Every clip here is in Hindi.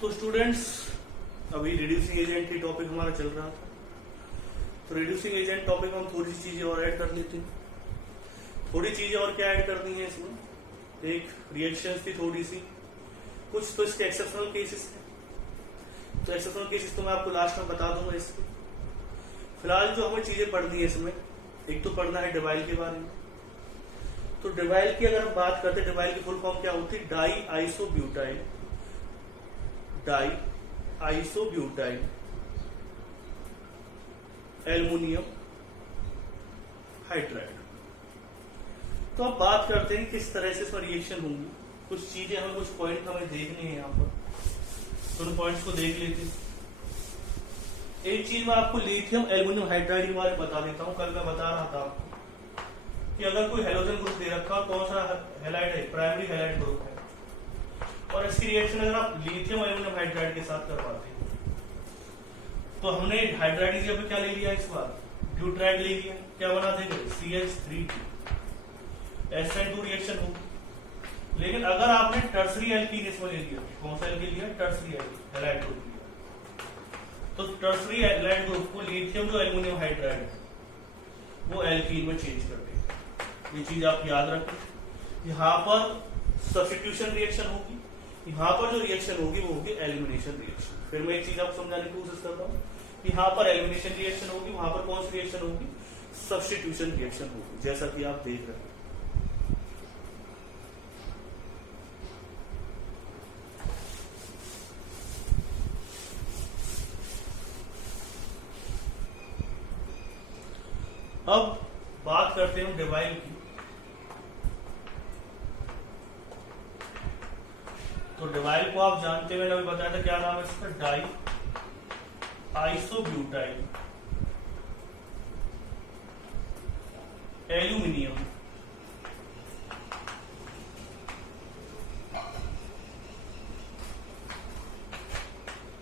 तो स्टूडेंट्स, अभी रिड्यूसिंग एजेंट की टॉपिक हमारा चल रहा था। तो रिड्यूसिंग एजेंट टॉपिक में हम थोड़ी सी चीजें और ऐड कर लेते हैं। थोड़ी चीजें और क्या ऐड करनी है इसमें, एक रिएक्शंस थी थोड़ी सी, कुछ तो इसके एक्सेप्शनल केसेस थे। तो एक्सेप्शनल केसेस तो मैं आपको लास्ट में बता दूंगा इसके। फिलहाल जो हमें चीजें पढ़नी है इसमें, एक तो पढ़ना है डिवाइल के बारे में। तो डिवाइल की अगर हम बात करते हैं, डिवाइल की फुल फॉर्म क्या होती है? Die isobutyl, die isobutyl aluminium hydride. तो अब बात करते हैं किस तरह से इसमें रिएक्शन होंगी। कुछ चीजें हमें, कुछ पॉइंट हमें देखने हैं यहाँ पर, तो उन पॉइंट्स को देख लेते हैं। एक चीज मैं आपको लिथियम एल्युमिनियम हाइड्राइड के बारे में बता देता हूँ। कल मैं बता रहा था आपको कि अगर कोई हेलोजन ग्रुप दे रखा, कौन सा हैलाइड है, प्राइमरी हैलाइड ग्रुप है, और इसकी रिएक्शन अगर आप लिथियम एल्युमिनियम हाइड्राइड के साथ करवाते हैं, तो हमने हाइड्राइड की जगह पे क्या ले लिया, इस बार ब्यूटाइड ले लिया। क्या बना देंगे? CH3 SN2 रिएक्शन होगी। लेकिन अगर आपने टर्सरी एल्कीन इसमें ले लिया, कौन सा एल्कीन लिया? टर्सरी हैलाइड ग्रुप लिया, तो टर्सरी हैलाइड ग्रुप को लिथियम जो एल्युमिनियम हाइड्राइड है वो एल्कीन में चेंज कर देगा। ये चीज आप याद रखें। यहाँ पर सब्स्टिट्यूशन रिएक्शन होगी, यहाँ पर जो रिएक्शन होगी वो होगी एलिमिनेशन रिएक्शन। फिर मैं एक चीज आपको समझाने की कोशिश कर रहा हूँ। यहाँ पर एलिमिनेशन रिएक्शन होगी, वहां पर कौन सी रिएक्शन होगी? सब्स्टिट्यूशन रिएक्शन होगी, जैसा कि आप देख रहे हैं। अब बात करते हैं डिवाइल की। तो डिवाइल को आप जानते हुए मैंने बताया था, क्या नाम है इसका? Die isobutyl aluminium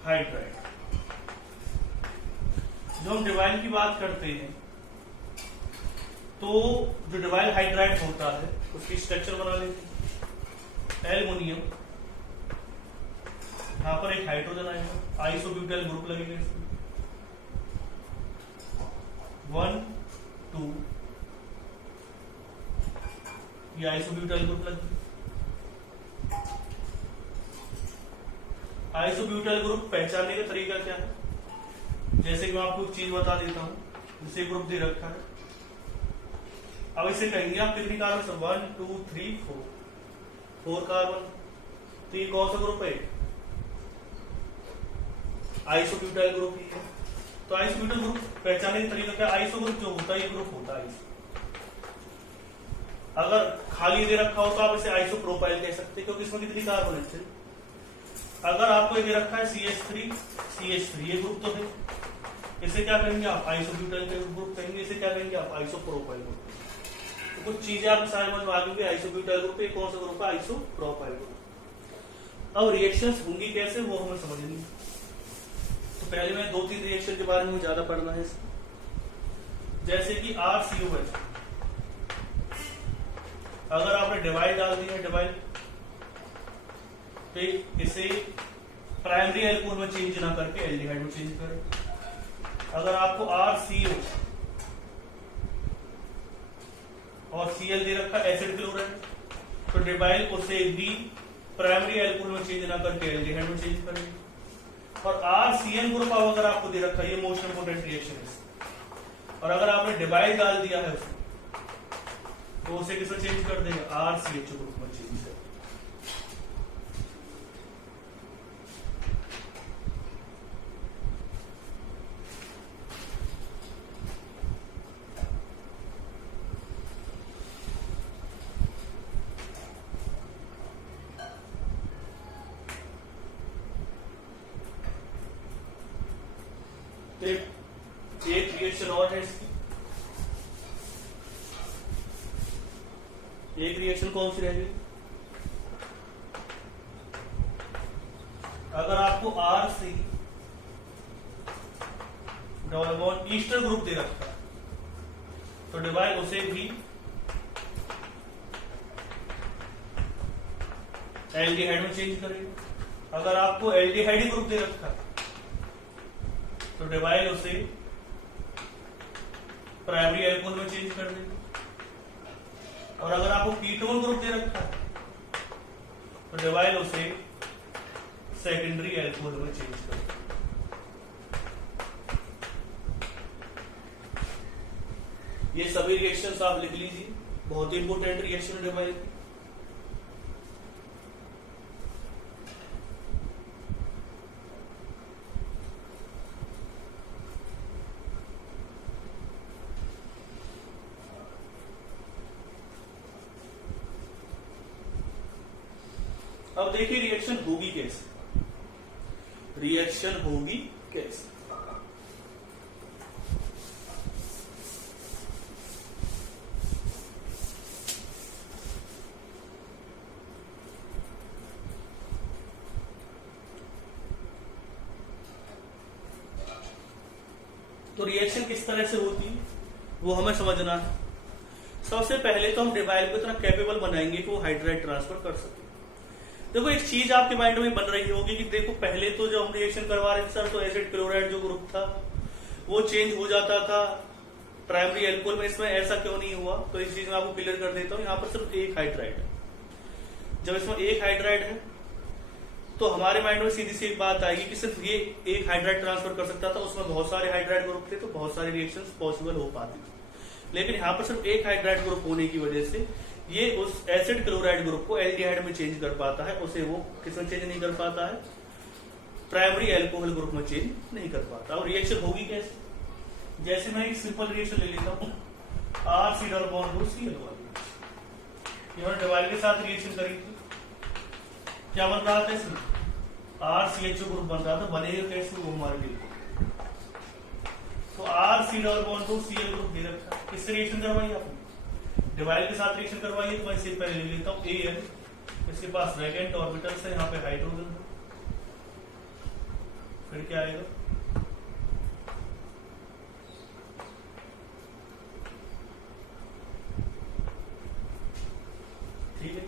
hydride. जो हम डिवाइल की बात करते हैं, तो जो डिवाइल हाइड्राइड होता है उसकी स्ट्रक्चर बना लेते हैं। एल्युमिनियम, यहां पर एक हाइड्रोजन आएगा, आइसोब्यूटाइल ग्रुप लगेगा इसमें, 1 2, ये आइसोब्यूटाइल ग्रुप लगेगा। आइसोब्यूटाइल ग्रुप पहचानने का तरीका क्या है? जैसे कि मैं आपको एक चीज बता देता हूं, जिसे ग्रुप दे रखा है। अब इसे कहेंगे आप कितनी कार्बन? 1 2 3 4 कार्बन। तो ये कौन सा ग्रुप है? आइसोब्यूटाइल ग्रुप ही है। तो आइसोब्यूटाइल ग्रुप पहचानने का तरीका क्या? आइसो ग्रुप जो होता है, ये ग्रुप होता है। अगर खाली दे रखा हो तो आप इसे आइसोप्रोपाइल कह सकते हैं, क्योंकि इसमें कितनी कार्बन है? अगर आपको ये दे रखा है CH3, ये ग्रुप तो है, इसे क्या कहेंगे आप? आइसोब्यूटाइल ग्रुप कहेंगे। इसे क्या कहेंगे आप? Isopropyl group. तो कुछ चीजें आप समझ में आ गई। आइसोब्यूटाइल ग्रुप पे कौन सा ग्रुप है? Isopropyl group. अब रिएक्शंस होंगी कैसे, वो हमें समझनी। तो पहले मैं 2-3 रिएक्शन के बारे में ज्यादा पढ़ना है, जैसे कि RCOH। अगर आपने डिवाइड डाल दी है, डिवाइड, तो इसे प्राइमरी एल्कोहल में चेंज ना करके एल्डिहाइड में चेंज करें। अगर आपको RCO और Cl दे रखा एसिड क्लोराइड, तो डिवाइल उसे भी प्राइमरी एल्कोहल में चेंज ना करके एल्डिहाइड में चेंज करेंगे। और RCN ग्रुप अगर आपको दे रखा है, ये मोस्ट इंपोर्टेंट रिएक्शन है, और अगर आपने डिवाइड डाल दिया है उसमें, तो उसे किसमें चेंज कर देंगे? RCHO ग्रुप में चेंज कर। एक रिएक्शन और है इसकी। एक रिएक्शन कौन सी रहेगी? अगर आपको RC double bond ester group दे रखा है, तो डिवाइड उसे भी एल्डिहाइड में चेंज करेंगे। अगर आपको एल्डिहाइड ग्रुप दे रखा है तो डिवाइल उसे प्राइमरी एल्कोहल में चेंज कर देगा, और अगर आपको कीटोन ग्रुप दे रखा है तो डिवाइल उसे सेकेंडरी एल्कोहल में चेंज कर देगा। ये सभी रिएक्शंस आप लिख लीजिए, बहुत ही इंपोर्टेंट रिएक्शन डिवाइल की। अब देखिए रिएक्शन होगी कैसे, रिएक्शन होगी कैसे। तो रिएक्शन किस तरह से होती है वो हमें समझना है। सबसे पहले तो हम डिवाइल को इतना कैपेबल बनाएंगे कि वो हाइड्राइड ट्रांसफर कर सके। देखो एक चीज आपके माइंड में बन रही होगी कि देखो पहले तो जब हम रिएक्शन करवा रहे थे सर तो एसिड क्लोराइड जो ग्रुप था वो चेंज हो जाता था प्राइमरी एल्कोहल में, इसमें ऐसा क्यों नहीं हुआ? तो इस चीज में आपको क्लियर कर देता हूँ। यहाँ पर सिर्फ एक हाइड्राइड है। जब इसमें एक हाइड्राइड है तो हमारे माइंड में सीधी सी एक बात आएगी कि सिर्फ ये एक हाइड्राइड ट्रांसफर कर सकता था, उसमें बहुत सारे हाइड्राइड ग्रुप थे तो बहुत सारी रिएक्शंस पॉसिबल हो पाती थी। लेकिन यहाँ पर सिर्फ एक हाइड्राइड ग्रुप होने की वजह से ये उस एसिड क्लोराइड ग्रुप को एल्डिहाइड में चेंज कर पाता है, उसे वो किसमें चेंज नहीं कर पाता है? प्राइमरी एल्कोहल ग्रुप में चेंज नहीं कर पाता। और रिएक्शन होगी कैसे? जैसे मैं एक सिंपल रिएक्शन ले लेता हूँ, RC बॉन्ड टू Cl वाली, डिवाइल के साथ रिएक्शन करी थी, क्या बन रहा था इसमें? RCHO ग्रुप बन रहा था, बनेगा कैसे वो हमारे लिए। तो RC bond to Cl group दे रखा, किससे रिएक्शन करवाई आपने? डिवाइल के साथ रिएक्शन करवाइए। तो मैं इससे पहले ले लेता हूँ An, इसके पास वैकेंट ऑर्बिटल से, यहाँ पे हाइड्रोजन, फिर क्या आएगा? ठीक है,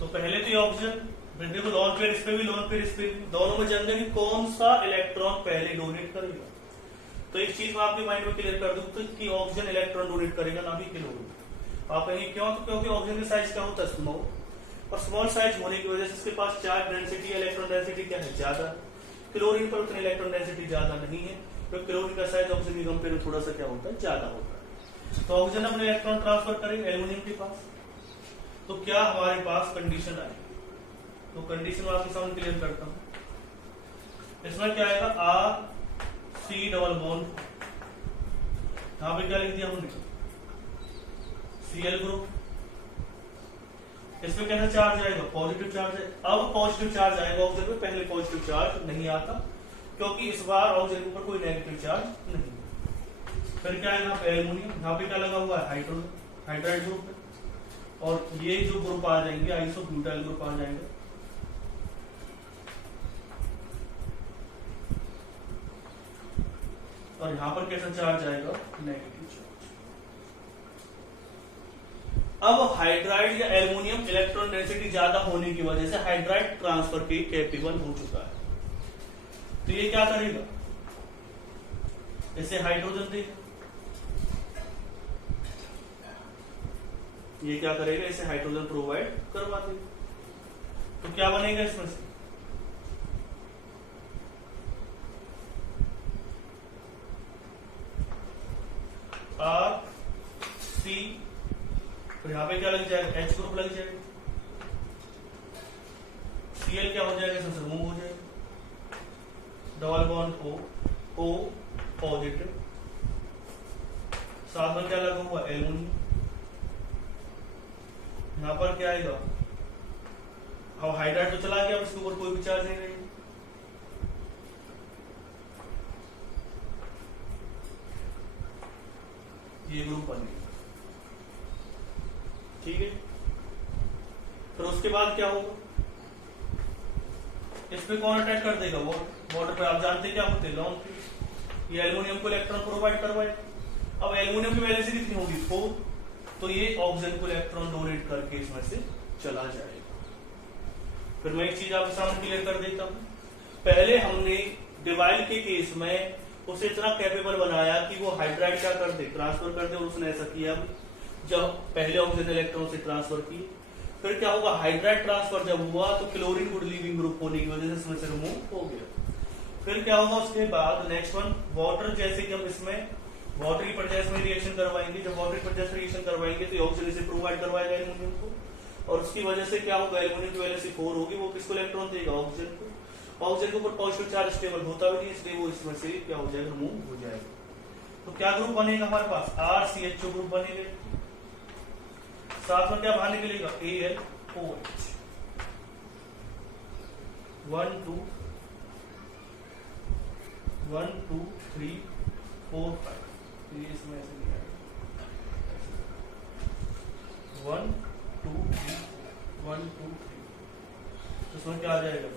तो पहले तो ये ऑप्शन देखो लॉन पेयर इस पे भी, लॉन पेयर इस पे भी, दोनों में जानते हैं कि कौन सा इलेक्ट्रॉन पहले डोनेट करेगा। तो एक चीज मैं आपके माइंड में क्लियर कर दूं तो कि ऑक्सीजन इलेक्ट्रॉन डोनेट करेगा, ना कि क्लोरीन। आप कहेंगे क्यों? तो क्योंकि ऑक्सीजन का साइज क्या होता है? स्मॉल, और स्मॉल साइज होने की वजह से इसके पास चार्ज डेंसिटी, इलेक्ट्रॉन डेंसिटी क्या है? ज्यादा। क्लोरीन पर उतनी इलेक्ट्रॉन डेंसिटी ज्यादा नहीं है, तो क्लोरीन का साइज ऑक्सीजन की कंपेयर में थोड़ा सा क्या होता है? ज्यादा होता है। तो ऑक्सीजन अपने इलेक्ट्रॉन ट्रांसफर करेंगे एल्यूमिनियम के पास, तो क्या हमारे पास कंडीशन आएगी? तो कंडीशन में आपके सामने क्लियर करता हूं। इसमें क्या आएगा? RC डबल बॉन्ड, यहां पे क्या लिख दिया हमने? Cl group. इसमें कैसा चार्ज आएगा? पॉजिटिव चार्ज है। अब पॉजिटिव चार्ज आएगा ऑक्सीजन पे, पहले पॉजिटिव चार्ज नहीं आता क्योंकि इस बार ऑक्सीजन के ऊपर कोई नेगेटिव चार्ज नहीं। फिर क्या आएगा? एल्यूमिनियम, यहाँ पे क्या लगा हुआ है? हाइड्रोजन, हाइड्राइड ग्रुप है। और ये जो ग्रुप आ जाएंगे आइसोब्यूटाइल ग्रुप आ जाएंगे। और यहां पर कैसा चार्ज आएगा? Negative charge. अब हाइड्राइड या एल्युमिनियम इलेक्ट्रॉन डेंसिटी ज्यादा होने की वजह से हाइड्राइड ट्रांसफर के कैपेबल हो चुका है, तो ये क्या करेगा? इसे हाइड्रोजन देगा। ये क्या करेगा? इसे हाइड्रोजन प्रोवाइड करवा देगा। तो क्या बनेगा इसमें से? RC, तो यहां पे क्या लग जाएगा? H ग्रुप लग जाएगा। Cl क्या हो जाएगा? इसमें रिमूव हो जाएगा। डबल बॉन्ड O पॉजिटिव, साथ में क्या लगा हुआ? एल्यूमिनियम। यहां पर क्या आएगा? अब हाइड्राइड तो चला गया, उसके ऊपर कोई भी चार्ज नहीं रहेगा। ये ग्रुप बनेगा। ठीक है, फिर उसके बाद क्या होगा? इस पे कौन अटैक कर देगा? वाटर पे। आप जानते क्या होते हैं? लॉन्ग पे। ये एल्युमिनियम को इलेक्ट्रॉन प्रोवाइड करवाए। अब एल्युमिनियम की वैलेंसी कितनी होगी? 4, तो ये ऑक्सीजन को इलेक्ट्रॉन डोनेट करके इसमें से चला जाएगा। फिर मैं एक चीज आपके सामने क्लियर कर देता हूँ। पहले हमने डिवाइल के केस में उसे इतना कैपेबल बनाया कि वो हाइड्राइड क्या कर दे, ट्रांसफर कर दे, और उसने ऐसा किया भी। जब पहले ऑक्सीजन इलेक्ट्रॉन से ट्रांसफर किए, फिर क्या होगा, हाइड्राइड ट्रांसफर जब हुआ तो क्लोरीन गुड लीविंग ग्रुप होने की वजह से इसमें से रिमूव हो गया। फिर क्या होगा उसके बाद नेक्स्ट वन, वाटर, जैसे कि हम इसमें वाटर की पर्यास में रिएक्शन करवाएंगे। जब वाटर की पर्यास रिएक्शन करवाएंगे तो ऑक्सीजन से प्रोवाइड करवाएगा एल्यूमिनियम को, और उसकी वजह से क्या होगा, एल्यूमिनियम की वैलेंसी 4 होगी, वो किसको इलेक्ट्रॉन देगा, ऑक्सीजन को। ऑक्सीजन के ऊपर पॉजिटिव चार्ज स्टेबल होता भी नहीं, इसलिए वो इसमें से क्या हो जाएगा, रिमूव हो जाएगा। तो क्या ग्रुप बनेगा हमारे पास, RCHO ग्रुप बनेगा। साथ में क्या बाहर निकलेगा, AlOH। 1 2 1 2 3 4 5, ये इसमें ऐसे नहीं आएगा। 1 2 3 1 2 3, तो इसमें क्या आ जाएगा,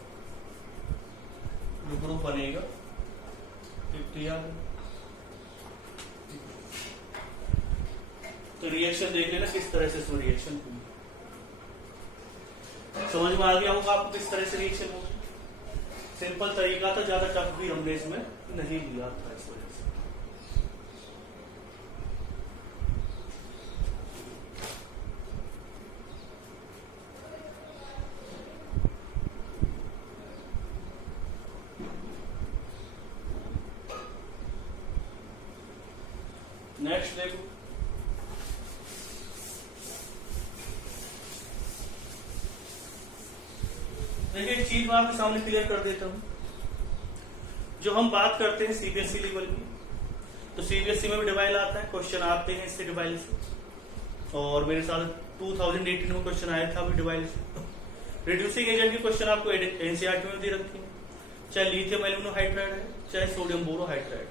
जो ग्रुप बनेगा तो रिएक्शन देख लेना किस तरह से इसमें रिएक्शन हुई। समझ में आ गया होगा आपको किस तरह से रिएक्शन होगी। सिंपल तरीका था, ज्यादा टफ भी हमने इसमें नहीं लिया था इस वजह से। नेक्स्ट देखो, देखिए एक चीज मैं आपके सामने क्लियर कर देता हूं। जो हम बात करते हैं सीबीएसई लेवल की, तो सीबीएसई में भी डिवाइल आता है, क्वेश्चन आते हैं इससे डिवाइल से, और मेरे साथ 2018 में क्वेश्चन आया था भी डिवाइल से। रिड्यूसिंग एजेंट की क्वेश्चन आपको एनसीईआरटी में दे रखी है, चाहे लिथियम एल्यूमिनो हाइड्राइड है, चाहे सोडियम बोरोहाइड्राइड।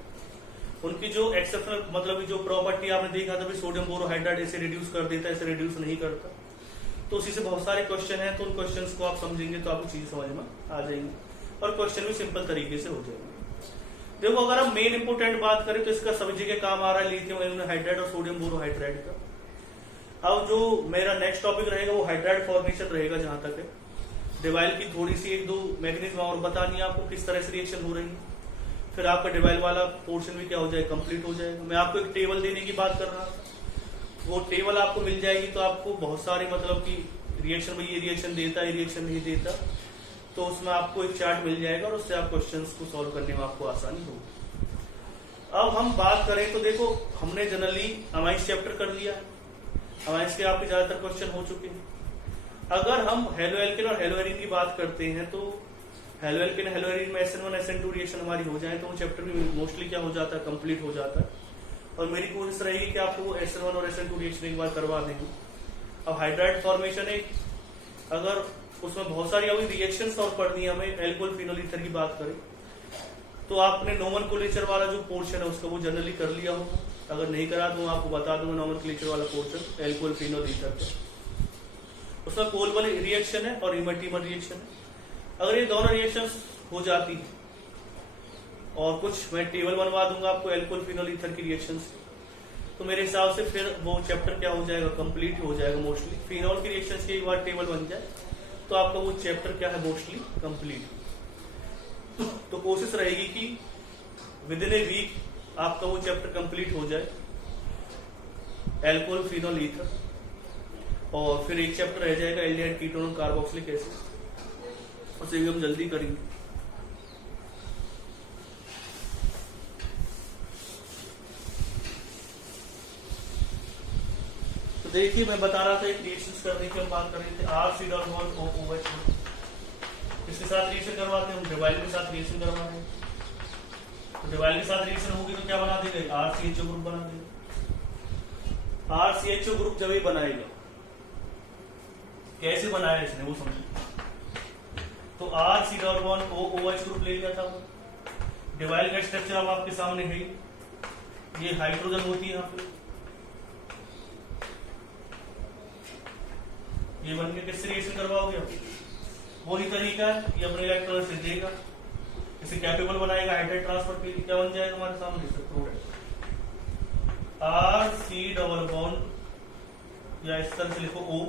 उनकी जो एक्सेप्शनल मतलब जो प्रॉपर्टी आपने देखा था, सोडियम बोरोहाइड्राइड ऐसे रिड्यूस कर देता है, ऐसे रिड्यूस नहीं करता। तो उसी से बहुत सारे क्वेश्चन हैं, तो उन क्वेश्चंस को आप समझेंगे तो आपको चीजें समझ में आ जाएंगी, और क्वेश्चन भी सिंपल तरीके से हो जाएंगे। देखो अगर हम मेन इंपोर्टेंट बात करें तो इसका सभी जगह काम आ रहा है, लिथियम एल्यूमिनो हाइड्राइड और सोडियम बोरोहाइड्राइड का। अब जो मेरा नेक्स्ट टॉपिक रहेगा वो हाइड्राइड फॉर्मेशन रहेगा। जहां तक है डिवाइल की थोड़ी सी 1-2 मैकेनिज्म और बतानी है आपको, किस तरह से रिएक्शन हो रही है, फिर आपका डिवाइल वाला पोर्शन भी क्या हो जाएगा, कंप्लीट हो जाएगा। मैं आपको एक टेबल देने की बात कर रहा था, वो टेबल आपको मिल जाएगी, तो आपको बहुत सारे मतलब कि रिएक्शन में ये रिएक्शन देता है, रिएक्शन नहीं देता, तो उसमें आपको एक चार्ट मिल जाएगा, और उससे आप क्वेश्चंस को सॉल्व करने में आपको आसानी होगी। अब हम बात करें तो देखो, हमने जनरली अमाइंस चैप्टर कर लिया, अमाइंस के आपके ज्यादातर क्वेश्चन हो चुके हैं। अगर हम हेलोएल्केन और हेलोएरिन की बात करते हैं, तो हेलोएल्केन हेलोएरिन में SN1 SN2 रिएक्शन हमारी हो जाए तो वो चैप्टर भी मोस्टली क्या हो जाता है, कंप्लीट हो जाता है। और मेरी कोशिश रहेगी कि आपको SN1 और SN2 रिएक्शन एक बार करवा देंगे। अब हाइड्राइड फॉर्मेशन है, अगर उसमें बहुत सारी अभी रिएक्शन सॉल्व करनी है हमें, एल्कोहल फिनोल ईथर की बात करें तो आपने नोमेनक्लेचर वाला जो पोर्शन है उसका वो जनरली कर लिया होगा। अगर नहीं करा तो मैं आपको बता दूंगा नोमेनक्लेचर वाला पोर्शन एल्कोहल फिनोल ईथर का, उसमें कोलबल रिएक्शन है और इमर्टीमर रिएक्शन है। अगर ये दोनों रिएक्शन हो जाती है, और कुछ मैं टेबल बनवा दूंगा आपको एल्कोहल फिनोल ईथर की रिएक्शन से, तो मेरे हिसाब से फिर वो चैप्टर क्या हो जाएगा, कंप्लीट हो जाएगा मोस्टली। फिनोल की रिएक्शंस की एक बार टेबल बन जाए तो आपका वो चैप्टर क्या है, मोस्टली कंप्लीट। तो कोशिश रहेगी कि विद इन ए वीक आपका वो चैप्टर कंप्लीट हो जाए, एल्कोहल फिनोल ईथर, और फिर एक चैप्टर रह जाएगा एल्डिहाइड कीटोन और कार्बोक्सिलिक एसिड, उसे भी हम जल्दी करेंगे। तो देखिए मैं बता रहा था एक रिएक्शन करने की हम बात कर रहे थे, RC.1OOH, इसके साथ रिएक्शन करवाते हैं, हम डिवाइल के साथ रिएक्शन करवा रहे हैं। तो डिवाइल के साथ रिएक्शन होगी तो क्या बना देगा, RCHO ग्रुप बना देगा। RCHO ग्रुप जब ये बनाएगा, कैसे बनाया इसने वो समझिए। तो RC.1OOH ग्रुप ले लिया था। डिवाइल का स्ट्रक्चर अब आपके सामने है, ये हाइड्रोजन होती है यहाँ पे, ये बन के किससे रिएक्शन करवाओगे, वही तरीका है, ये अपने इलेक्ट्रॉन से देगा, इसे कैपेबल बनाएगा हाइड्राइड ट्रांसफर के लिए। क्या बन जाएगा हमारे सामने प्रोडक्ट RC डबल बॉन्ड, या इस तरह से लिखो O,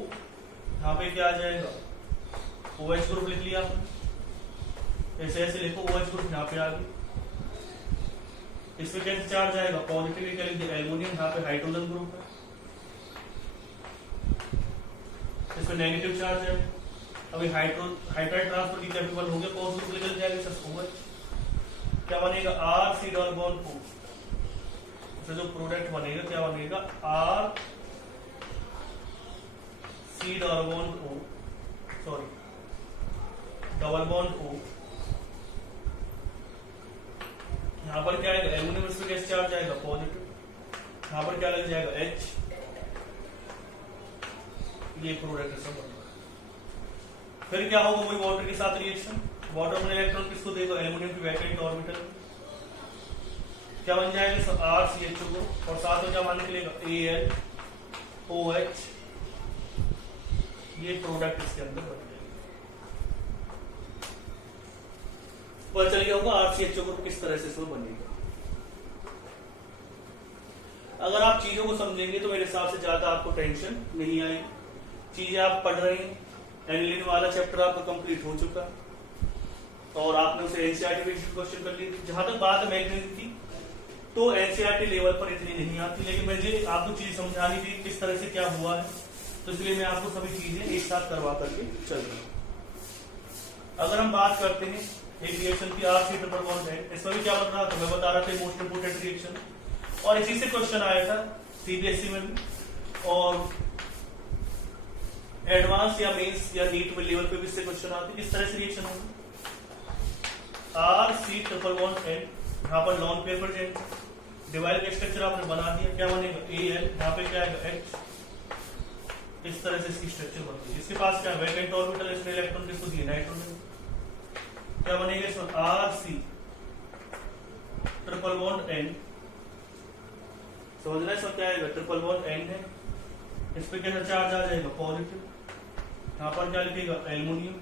यहाँ पे क्या आ जाएगा OH ग्रुप लिख लिया आपने, ऐसे ऐसे लिखो OH ग्रुप यहाँ पे आ गई। इसमें कैसे चार्ज आएगा, पॉजिटिव क्या लिख दिया एल्युमिनियम, यहाँ पे हाइड्रोजन ग्रुप है, इसमें नेगेटिव चार्ज है। अभी हाइड्राइड ट्रांसफर की कैपेबल हो गया, कौन ग्रुप निकल जाएगा सर OH, क्या बनेगा R C double bond O, जो प्रोडक्ट बनेगा क्या बनेगा R C double bond O, sorry double bond O, यहां पर क्या आएगा एल्युमिनियम, इसमें कैसे चार्ज आएगा पॉजिटिव, यहां पर क्या लग जाएगा H, ये प्रोडक्ट सब बनेगा। फिर क्या होगा वही वाटर के साथ रिएक्शन, वाटर में इलेक्ट्रॉन किसको देगा एल्युमिनियम की वैकेंट ऑर्बिटल, क्या बन जाएगा सब RCHO को, और साथ में क्या मान निकलेगा AlOH, ये प्रोडक्ट इसके अंदर बन जाएगा। पता चल गया होगा RCHO ग्रुप किस तरह से इसमें बनेगा। अगर आप चीजों को समझेंगे तो मेरे हिसाब से ज्यादा आपको टेंशन नहीं आएगी। चीजें आप पढ़ रहे हैं, एनिलिन वाला चैप्टर आपका कंप्लीट हो चुका और आपने उसे एनसीईआरटी बेस्ड क्वेश्चन कर ली थी। जहां तक बात मैग्नेटिक थी तो एनसीईआरटी लेवल पर इतनी नहीं आती, लेकिन मुझे आपको चीज समझानी थी किस तरह से क्या हुआ है, तो इसलिए मैं आपको सभी चीजें एक साथ करवा करके चल रहा हूं। अगर हम बात करते हैं एक रिएक्शन की RC ट्रिपल बॉन्ड है, इसमें भी क्या बन रहा था मैं बता रहा था मोस्ट इंपोर्टेंट रिएक्शन, और इसी से क्वेश्चन आया था सीबीएसई में भी, और एडवांस या मेंस या नीट में लेवल पे भी इससे क्वेश्चन आते हैं। किस तरह से रिएक्शन होगी, RC ट्रिपल बॉन्ड N, यहाँ पर लॉन पेयर प्रेजेंट, डिवाइड का स्ट्रक्चर आपने बना दिया, क्या बनेगा AL, यहाँ पे क्या आएगा H, इस तरह से इसकी स्ट्रक्चर बनती है। इसके पास क्या वैकेंट ऑर्बिटल, इसमें इलेक्ट्रॉन किसको दिए नाइट्रोजन, क्या बनेगा इसमें RC ट्रिपल बॉन्ड N, समझना इसमें क्या आएगा ट्रिपल बॉन्ड N है, इस पे कैसा चार्ज आ जाएगा पॉजिटिव, यहाँ पर क्या लिखेगा एल्युमिनियम,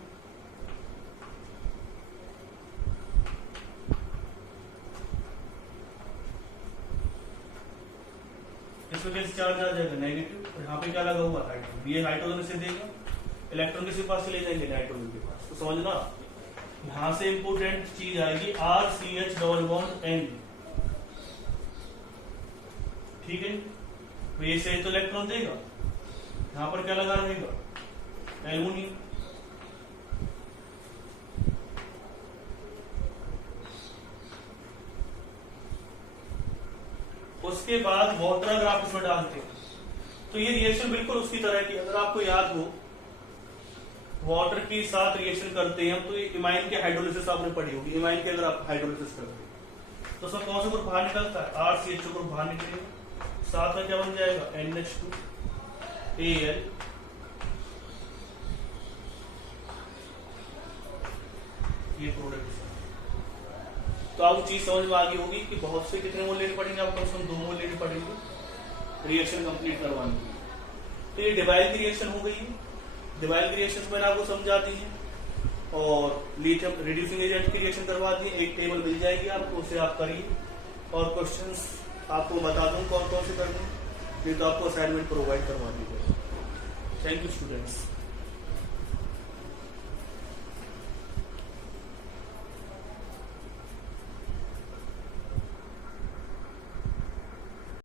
इसमें कैसे चार्ज आ जाएगा नेगेटिव, और यहाँ पे क्या लगा हुआ हाइड्रोजन, ये हाइड्रोजन इसे देगा, इलेक्ट्रॉन किसके पास चले जाएंगे नाइट्रोजन के पास। तो समझना यहां से इंपोर्टेंट चीज आएगी RCH डबल बॉन्ड N, ठीक है, तो ये से तो इलेक्ट्रॉन देगा, यहां पर क्या लगा रहेगा एल्युमिनियम, उसके बाद वाटर अगर आप इसमें डालते हैं तो ये रिएक्शन बिल्कुल उसकी तरह की, अगर आपको याद हो वाटर के साथ रिएक्शन करते हैं तो इमाइन के हाइड्रोलिसिस आपने पढ़ी होगी, इमाइन के अगर आप हाइड्रोलिसिस करते हैं तो उसमें कौन सा ग्रुप बाहर निकलता है RCHO ग्रुप बाहर निकलेगा, साथ में क्या बन जाएगा NH2 AL, ये प्रोडक्ट। तो आपको चीज समझ में आ गई होगी कि बहुत से कितने मोल लेने पड़ेंगे, आपको कम से कम 2 मोल लेने पड़ेंगे रिएक्शन कंप्लीट करवाने के लिए। तो ये डिवाइल की रिएक्शन हो गई है, डिवाइल की रिएक्शन मैंने आपको समझा दी है, और लिथियम रिड्यूसिंग एजेंट की रिएक्शन करवा दी है, एक टेबल मिल जाएगी आपको, उसे आप करिए, और क्वेश्चंस आपको बता दूं कौन कौन से करने, फिर तो आपको असाइनमेंट प्रोवाइड करवा दी जाएगी। Thank you students.